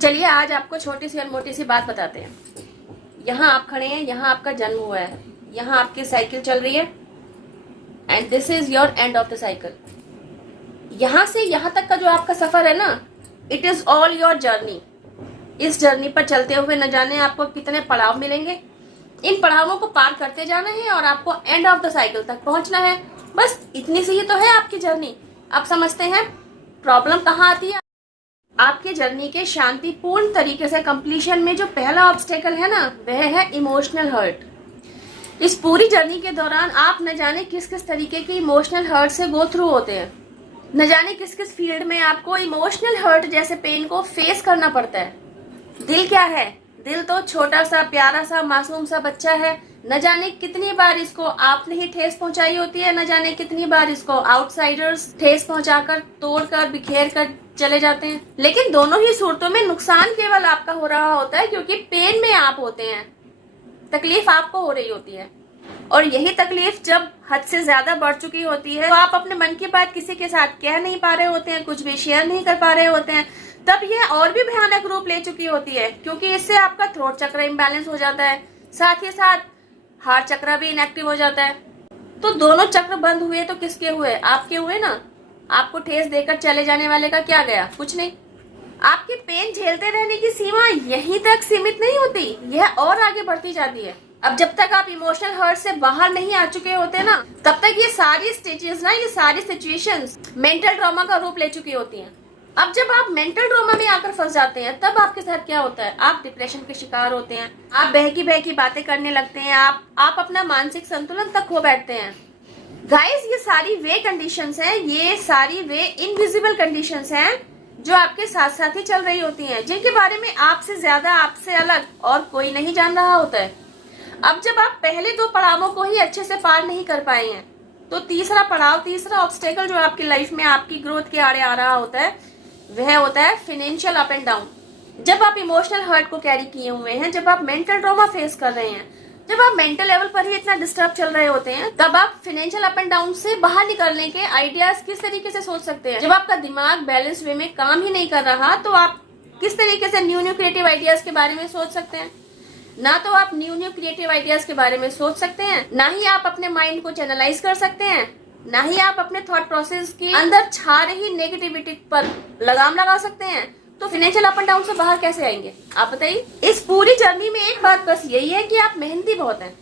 चलिए आज आपको छोटी सी और मोटी सी बात बताते हैं। यहाँ आप खड़े हैं, यहाँ आपका जन्म हुआ है, यहाँ आपकी साइकिल चल रही है and this is your end of the cycle. यहाँ से यहाँ तक का जो आपका सफर है ना, it is all your journey. इस जर्नी पर चलते हुए न जाने आपको कितने पड़ाव मिलेंगे, इन पड़ावों को पार करते जाना है और आपको एंड ऑफ द साइकिल तक पहुंचना है। बस इतनी सी ही तो है आपकी जर्नी। आप समझते हैं प्रॉब्लम कहाँ आती है? आपके जर्नी के शांतिपूर्ण तरीके से कंप्लीशन में जो पहला ऑब्स्टेकल है ना, वह है इमोशनल हर्ट। इस पूरी जर्नी के दौरान आप न जाने किस किस तरीके के इमोशनल हर्ट से गो थ्रू होते हैं, न जाने किस किस फील्ड में आपको इमोशनल हर्ट जैसे पेन को फेस करना पड़ता है। दिल क्या है? दिल तो छोटा सा प्यारा सा मासूम सा बच्चा है। न जाने कितनी बार इसको आपने ही ठेस पहुंचाई होती है, न जाने कितनी बार इसको आउटसाइडर्स ठेस पहुंचाकर, तोड़कर, बिखेर कर चले जाते हैं। लेकिन दोनों ही सूरतों में नुकसान केवल आपका हो रहा होता है, क्योंकि पेन में आप होते हैं, तकलीफ आपको हो रही होती है। और यही तकलीफ जब हद से ज्यादा बढ़ चुकी होती है तो आप अपने मन की बात किसी के साथ कह नहीं पा रहे होते हैं, कुछ भी शेयर नहीं कर पा रहे होते हैं। तब यह और भी भयानक रूप ले चुकी होती है, क्योंकि इससे आपका थ्रोट चक्र इम्बैलेंस हो जाता है, साथ ही साथ हार्ट चक्र भी इनएक्टिव हो जाता है। तो दोनों चक्र बंद हुए तो किसके हुए? आपके हुए ना। आपको ठेस देकर चले जाने वाले का क्या गया? कुछ नहीं। आपकी पेन झेलते रहने की सीमा यहीं तक सीमित नहीं होती, यह और आगे बढ़ती जाती है। अब जब तक आप इमोशनल हर्ट से बाहर नहीं आ चुके होते ना, तब तक ये सारी स्टेजेस ना, ये सारी सिचुएशंस मेंटल ट्रॉमा का रूप ले चुकी होती हैं। अब जब आप मेंटल ट्रॉमा में आकर फंस जाते हैं, तब आपके साथ क्या होता है? आप डिप्रेशन के शिकार होते हैं, आप बहकी बहकी बातें करने लगते हैं, आप अपना मानसिक संतुलन तक खो बैठते हैं। गाइस, ये सारी वे कंडीशंस हैं, ये सारी वे इनविजिबल कंडीशंस हैं जो आपके साथ साथ ही चल रही होती हैं, जिनके बारे में आपसे ज्यादा, आपसे अलग और कोई नहीं जान रहा होता है। अब जब आप पहले दो पड़ावों को ही अच्छे से पार नहीं कर पाए हैं, तो तीसरा पड़ाव, तीसरा ऑब्स्टेकल जो आपकी लाइफ में आपकी ग्रोथ के आड़े आ रहा होता है, वह होता है फाइनेंशियल अप एंड डाउन। जब आप इमोशनल हर्ट को कैरी किए हुए हैं, जब आप मेंटल ट्रॉमा फेस कर रहे हैं, जब आप मेंटल लेवल पर ही इतना डिस्टर्ब चल रहे होते हैं, तब आप फाइनेंशियल अप एंड डाउन से बाहर निकलने के आइडियाज किस तरीके से सोच सकते हैं? जब आपका दिमाग बैलेंस वे में काम ही नहीं कर रहा, तो आप किस तरीके से न्यू क्रिएटिव आइडियाज के बारे में सोच सकते हैं? ना तो आप न्यू क्रिएटिव आइडियाज के बारे में सोच सकते हैं, ना ही आप अपने माइंड को चैनलाइज कर सकते हैं, ना ही आप अपने थॉट प्रोसेस के अंदर छा रही नेगेटिविटी पर लगाम लगा सकते हैं। तो फाइनेंशियल अप एंड डाउन से बाहर कैसे आएंगे? आप बताइए। इस पूरी जर्नी में एक बात बस यही है कि आप मेहनती बहुत हैं।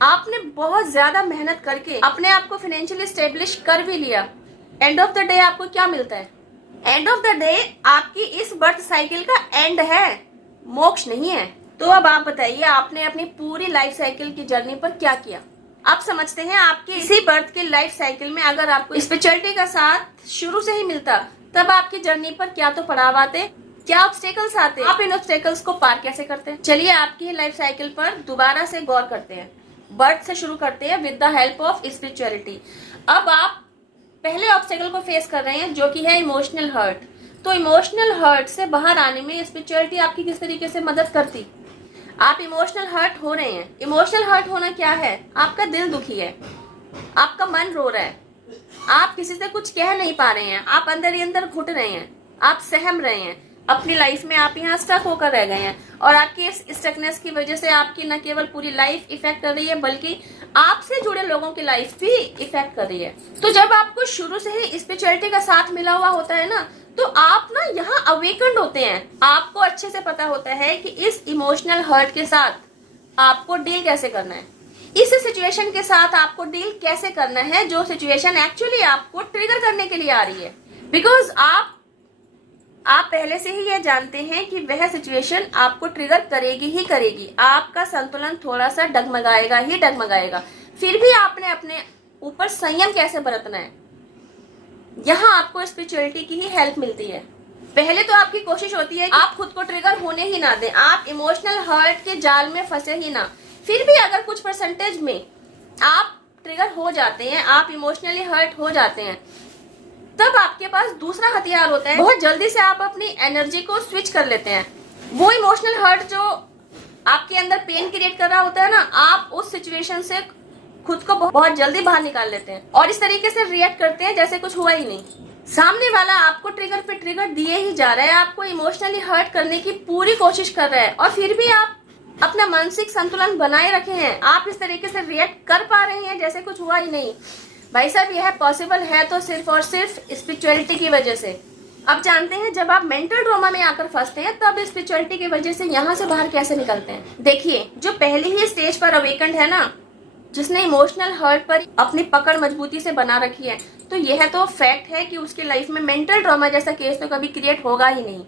आपने बहुत ज्यादा मेहनत करके अपने आप को फाइनेंशियली स्टेब्लिश कर भी लिया। एंड ऑफ द डे आपको क्या मिलता है? एंड ऑफ द डे आपकी इस बर्थ साइकिल का एंड है, मोक्ष नहीं है। तो अब आप बताइए, आपने अपनी पूरी लाइफ साइकिल की जर्नी पर क्या किया? आप समझते हैं आपके इसी बर्थ की लाइफ साइकिल में अगर आपको स्पिरिचुअलिटी का साथ शुरू से ही मिलता, तब आपकी जर्नी पर क्या तो पड़ाव आते, क्या ऑब्स्टेकल्स आते, आप इन ऑब्स्टेकल्स को पार कैसे करते? चलिए आपकी लाइफ साइकिल पर दोबारा से गौर करते हैं। बर्थ से शुरू करते हैं with the help of spirituality. अब आप पहले ऑब्स्टेकल को फेस कर रहे हैं, जो कि है इमोशनल हर्ट। तो इमोशनल हर्ट से बाहर आने में स्पिरिचुअलिटी आपकी किस तरीके से मदद करती? आप इमोशनल हर्ट हो रहे हैं। इमोशनल हर्ट होना क्या है? आपका दिल दुखी है, आपका मन रो रहा है, आप किसी से कुछ कह नहीं पा रहे हैं, आप अंदर ही अंदर घुट रहे हैं, आप सहम रहे हैं अपनी लाइफ में, आप यहाँ स्टक होकर रह गए हैं। और आपकी इस स्टकनेस की वजह से आपकी न केवल पूरी लाइफ इफेक्ट कर रही है, बल्कि आपसे जुड़े लोगों की लाइफ भी इफेक्ट कर रही है। तो जब आपको शुरू से ही स्पिरिचुअलिटी का साथ मिला हुआ होता है ना, तो आप ना यहाँ अवेकन्ड होते हैं। आपको अच्छे से पता होता है कि इस इमोशनल हर्ट के साथ आपको डील कैसे करना है, इस सिचुएशन के साथ आपको डील कैसे करना है, जो सिचुएशन एक्चुअली आपको ट्रिगर करने के लिए आ रही है। बिकॉज आप पहले से ही ये जानते हैं कि वह सिचुएशन आपको ट्रिगर करेगी ही करेगी। आपका संतुलन थोड़ा सा डगमगाएगा ही डगमगाएगा। फिर भी आपने अपने ऊपर संयम कैसे बरतना है, यहाँ आपको स्पिरिचुअलिटी की ही हेल्प मिलती है। पहले तो आपकी कोशिश होती है कि आप खुद को ट्रिगर होने ही ना दें, आप इमोशनल हर्ट के जाल में फंसे ही ना। फिर भी अगर कुछ परसेंटेज में आप ट्रिगर हो जाते हैं, आप इमोशनली हर्ट हो जाते हैं, तब आपके पास दूसरा हथियार होता है। बहुत जल्दी से आप अपनी एनर्जी को स्विच कर लेते हैं। वो इमोशनल हर्ट जो आपके अंदर पेन क्रिएट कर रहा होता है ना, आप उस सिचुएशन से खुद को बहुत जल्दी बाहर निकाल लेते हैं और इस तरीके से रिएक्ट करते हैं जैसे कुछ हुआ ही नहीं। सामने वाला आपको ट्रिगर पे ट्रिगर दिए ही जा रहा है, आपको इमोशनली हर्ट करने की पूरी कोशिश कर रहा है, और फिर भी आप अपना मानसिक संतुलन बनाए रखे हैं। आप इस तरीके से रिएक्ट कर पा रहे हैं जैसे कुछ हुआ ही नहीं। भाई साहब, यह पॉसिबल है तो सिर्फ और सिर्फ स्पिरिचुअलिटी की वजह से। अब जानते हैं जब आप मेंटल ट्रॉमा में आकर फंसते हैं तब स्पिरिचुअलिटी की वजह से यहाँ से बाहर कैसे निकलते हैं। देखिए, जो पहले ही स्टेज पर अवेकेंड है ना, जिसने इमोशनल हर्ट पर अपनी पकड़ मजबूती से बना रखी है, तो यह तो फैक्ट है कि उसकी लाइफ में मेंटल ट्रॉमा जैसा केस तो कभी क्रिएट होगा ही नहीं।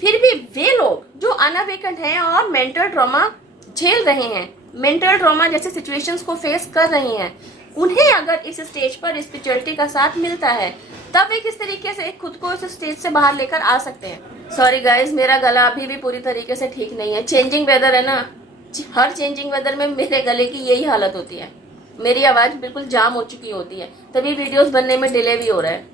फिर भी वे लोग जो अनअवेकेंड हैं और मेंटल ट्रॉमा झेल रहे हैं, मेंटल ट्रॉमा जैसे सिचुएशंस को फेस कर रहे हैं, उन्हें अगर इस स्टेज पर स्पिरिचुअलिटी का साथ मिलता है तब वे किस तरीके से खुद को इस स्टेज से बाहर लेकर आ सकते हैं। सॉरी गाइज, मेरा गला अभी भी पूरी तरीके से ठीक नहीं है। चेंजिंग वेदर है ना, हर चेंजिंग वेदर में मेरे गले की यही हालत होती है, मेरी आवाज बिल्कुल जाम हो चुकी होती है, तभी वीडियोस बनने में डिले भी हो रहा है,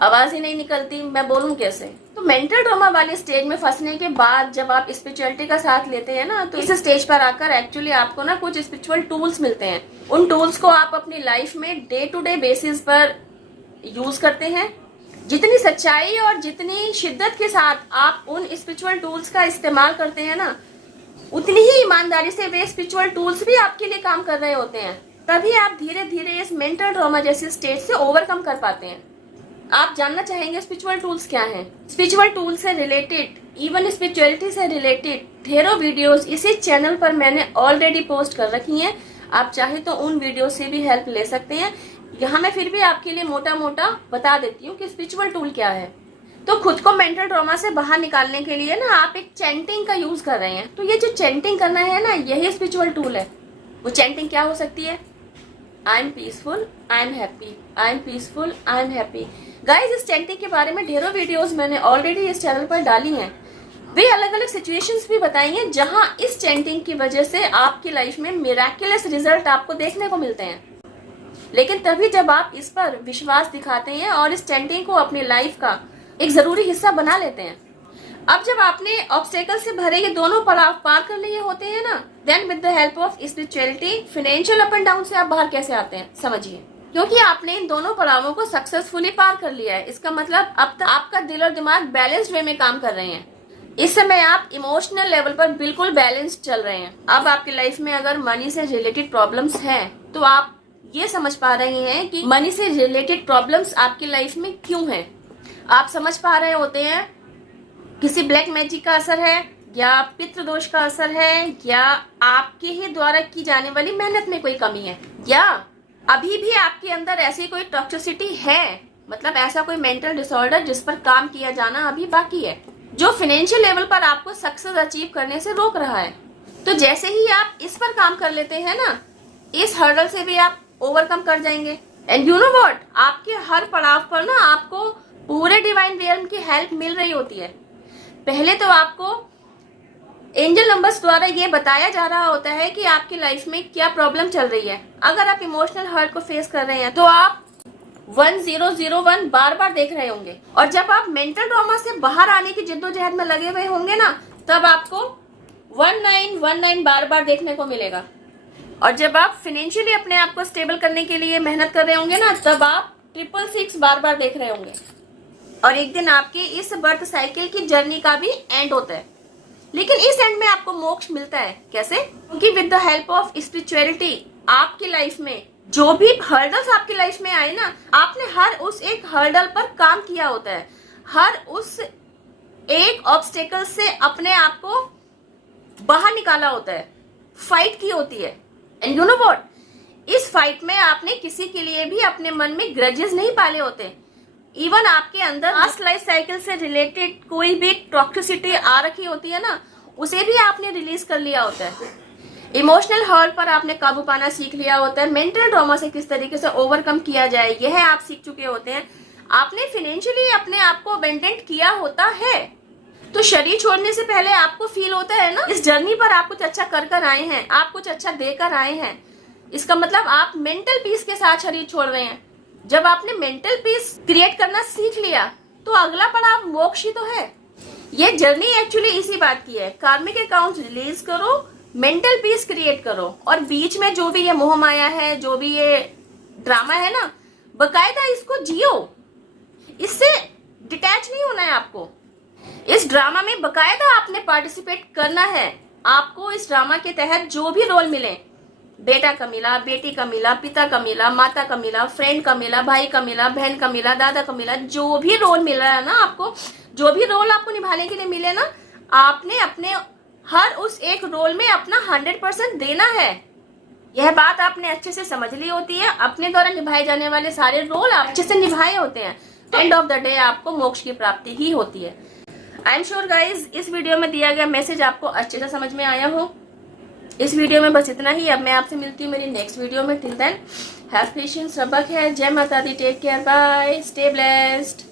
आवाज ही नहीं निकलती, मैं बोलूं कैसे। तो मेंटल ट्रॉमा वाले स्टेज में फंसने के बाद जब आप स्पिरिचुअलिटी का साथ लेते हैं ना, तो इस स्टेज पर आकर एक्चुअली आपको ना कुछ स्पिरिचुअल टूल्स मिलते हैं। उन टूल्स को आप अपनी लाइफ में डे टू डे बेसिस पर यूज करते हैं। जितनी सच्चाई और जितनी शिद्दत के साथ आप उन स्पिरिचुअल टूल्स का इस्तेमाल करते हैं ना, उतनी ही ईमानदारी से वे स्पिरिचुअल टूल्स भी आपके लिए काम कर रहे होते हैं। तभी आप धीरे धीरे इस मेंटल ट्रॉमा जैसे स्टेज से ओवरकम कर पाते हैं। आप जानना चाहेंगे स्पिरिचुअल टूल्स क्या हैं? स्पिरिचुअल टूल्स से रिलेटेड, इवन स्पिरिचुअलिटी से रिलेटेड ढेरों वीडियोस इसी चैनल पर मैंने ऑलरेडी पोस्ट कर रखी हैं। आप चाहे तो उन वीडियो से भी हेल्प ले सकते हैं। यहाँ मैं फिर भी आपके लिए मोटा मोटा बता देती हूँ कि स्पिरिचुअल टूल क्या है। तो खुद को मेंटल ट्रॉमा से बाहर निकालने के लिए ना आप एक चैंटिंग का यूज कर रहे हैं, तो ये जो चैंटिंग करना है ना, यही स्पिरिचुअल टूल है। वो चैंटिंग क्या हो सकती है? I am peaceful, I am happy, I am peaceful, I am happy. Guys, इस चैंटिंग के बारे में ढेरों वीडियोस मैंने ऑलरेडी इस चैनल पर डाली हैं। वे अलग अलग सिचुएशंस भी बताई हैं जहां इस चैंटिंग की वजह से आपकी लाइफ में मिराक्युलस रिजल्ट आपको देखने को मिलते हैं। लेकिन तभी जब आप इस पर विश्वास दिखाते हैं और इस चैंटिंग को अपनी लाइफ का एक जरूरी हिस्सा बना लेते हैं। अब जब आपने ऑब्स्टेकल से भरे ये दोनों पड़ाव पार कर लिए होते हैं ना, then with the help of spirituality, financial up and down से आप बाहर कैसे आते हैं समझिए। क्योंकि आपने इन दोनों पड़ावों को सक्सेसफुली पार कर लिया है, इसका मतलब अब तक आपका दिल और दिमाग बैलेंस्ड वे में काम कर रहे हैं। इस समय आप इमोशनल लेवल पर बिल्कुल बैलेंस्ड चल रहे हैं। अब आपकी लाइफ में अगर मनी से रिलेटेड प्रॉब्लम्स हैं, तो आप ये समझ पा रहे हैं कि मनी से रिलेटेड प्रॉब्लम्स आपकी लाइफ में क्यों हैं। आप समझ पा रहे होते हैं किसी ब्लैक मैजिक का असर है, या पितृदोष का असर है, या आपके ही द्वारा की जाने वाली मेहनत में कोई कमी है, या अभी भी आपके अंदर ऐसी कोई टॉक्सिसिटी है, मतलब ऐसा कोई मेंटल डिसऑर्डर जिस पर काम किया जाना अभी बाकी है, जो फाइनेंशियल लेवल पर आपको सक्सेस अचीव करने से रोक रहा है। तो जैसे ही आप इस पर काम कर लेते हैं ना, इस हर्डल से भी आप ओवरकम कर जाएंगे। एंड यू नो व्हाट, आपके हर पड़ाव पर ना आपको पूरे डिवाइन रियल्म की हेल्प मिल रही होती है। पहले तो आपको एंजल नंबर्स द्वारा ये बताया जा रहा होता है कि आपकी लाइफ में क्या प्रॉब्लम चल रही है। अगर आप इमोशनल हर्ट को फेस कर रहे हैं तो आप 1001 बार बार देख रहे होंगे, और जब आप मेंटल ट्रॉमा से बाहर आने की जिद्दोजहद में लगे हुए होंगे ना, तब आपको 1919 बार बार देखने को मिलेगा। और जब आप फाइनेंशियली अपने आप को स्टेबल करने के लिए मेहनत कर रहे होंगे ना, तब आप 666 बार बार देख रहे होंगे। और एक दिन आपके इस बर्थ साइकिल की जर्नी का भी एंड होता है। लेकिन इस एंड में आपको मोक्ष मिलता है कैसे? क्योंकि with the help of spirituality आपकी लाइफ में जो भी हर्डल्स आपकी लाइफ में आए ना, आपने हर उस एक हर्डल पर काम किया होता है, हर उस एक ऑब्स्टेकल से अपने आप को बाहर निकाला होता है, फाइट की होती है। एंड यू नो व्हाट, इस फाइट में आपने किसी के लिए भी अपने मन में ग्रजेस नहीं पाले होते। इवन आपके अंदर पास्ट लाइफ साइकिल से रिलेटेड कोई भी टॉक्सिसिटी आ रखी होती है ना, उसे भी आपने रिलीज कर लिया होता है। इमोशनल हर्ट पर आपने काबू पाना सीख लिया होता है। मेंटल ट्रॉमा से किस तरीके से ओवरकम किया जाए, यह आप सीख चुके होते हैं। आपने फाइनेंशियली अपने आप को अबेंडेंट किया होता है, तो शरीर छोड़ने से पहले आपको फील होता है ना, इस जर्नी पर आप कुछ अच्छा कर आए हैं, आप कुछ अच्छा देकर आए हैं। इसका मतलब आप मेंटल पीस के साथ शरीर छोड़ रहे हैं। जब आपने मेंटल पीस क्रिएट करना सीख लिया, तो अगला पड़ाव मोक्ष ही तो है। ये जर्नी एक्चुअली इसी बात की है। कार्मिक अकाउंट रिलीज करो, मेंटल पीस क्रिएट करो, और बीच में जो भी ये मोह माया है, जो भी ये ड्रामा है ना, बकायदा इसको जियो। इससे डिटैच नहीं होना है आपको। इस ड्रामा में बकायदा आपने पार्टिसिपेट करना है। आपको इस ड्रामा के तहत जो भी रोल मिले, बेटा का मिला, बेटी का मिला, पिता का मिला, माता का मिला, फ्रेंड का मिला, भाई का मिला, बहन का मिला, दादा का मिला, जो भी रोल मिल रहा है ना आपको, जो भी रोल आपको निभाने के लिए मिले ना, आपने अपने हर उस एक रोल में अपना 100% देना है। यह बात आपने अच्छे से समझ ली होती है। अपने द्वारा निभाए जाने वाले सारे रोल आप अच्छे से निभाए होते हैं, तो एंड ऑफ द डे आपको मोक्ष की प्राप्ति ही होती है। आई एम श्योर गाइज इस वीडियो में दिया गया मैसेज आपको अच्छे से समझ में आया हो। इस वीडियो में बस इतना ही। अब मैं आपसे मिलती हूँ मेरी नेक्स्ट वीडियो में। टिल देन हैव पेशेंस, रब है। जय माता दी, take care, bye, stay blessed.